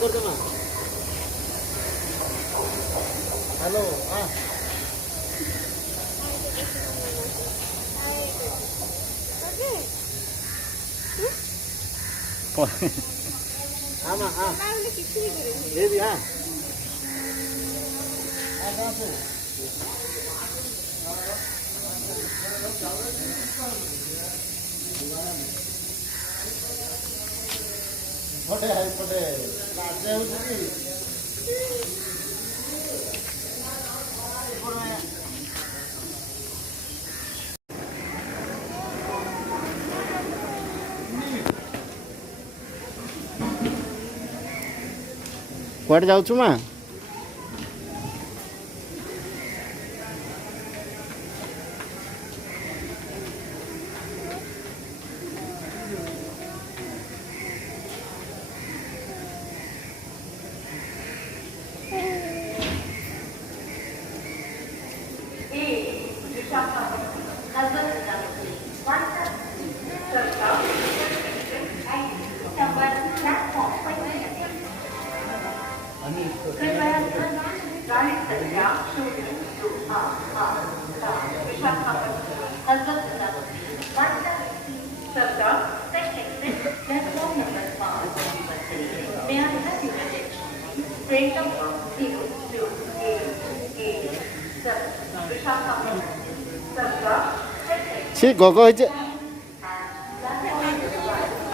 करतो ना. हॅलो हा हा ना हा दे दी हा छोटे आहे छोटे लाटे होती କୁଆଡ଼େ ଯାଉଛୁ ମା? ছি গগ হয়েছে